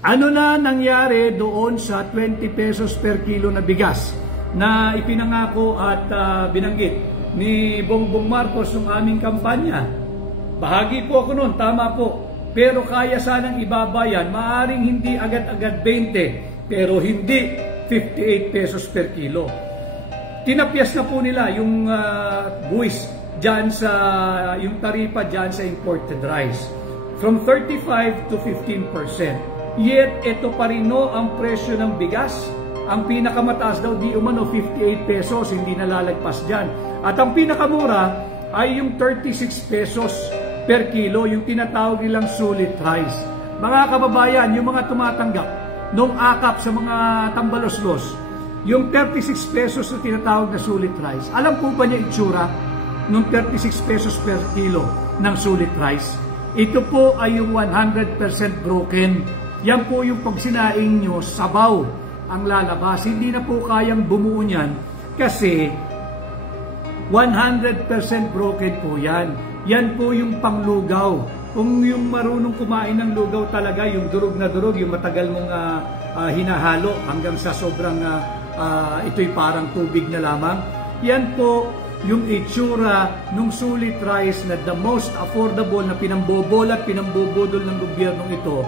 Ano na nangyari doon sa 20 pesos per kilo na bigas na ipinangako at binanggit ni Bongbong Marcos ng aming kampanya? Bahagi po ako noon, tama po. Pero kaya sanang ibabayan, maaring hindi agad-agad 20, pero hindi 58 pesos per kilo. Tinapyas na po nila yung buwis dyan sa, yung taripa dyan sa imported rice. From 35 to 15%. Yet, ito pa rin no, ang presyo ng bigas. Ang pinakamataas daw di umano 58 pesos, hindi nalalagpas dyan. At ang pinakamura ay yung 36 pesos per kilo, yung tinatawag nilang sulit rice. Mga kababayan, yung mga tumatanggap nung akap sa mga tambaloslos, yung 36 pesos na tinatawag na sulit rice, alam po ba niya itsura nung 36 pesos per kilo ng sulit rice? Ito po ay yung 100% broken. Yan po yung pag sinaing nyo, sabaw ang lalabas. Hindi na po kayang bumuo niyan kasi 100% broken po yan. Yan po yung panglugaw. Kung yung marunong kumain ng lugaw talaga, yung durog na durog, yung matagal mong hinahalo hanggang sa sobrang ito'y parang tubig na lamang. Yan po yung itsura ng sulit rice na the most affordable na pinambobol at pinambobodol ng gobyernong ito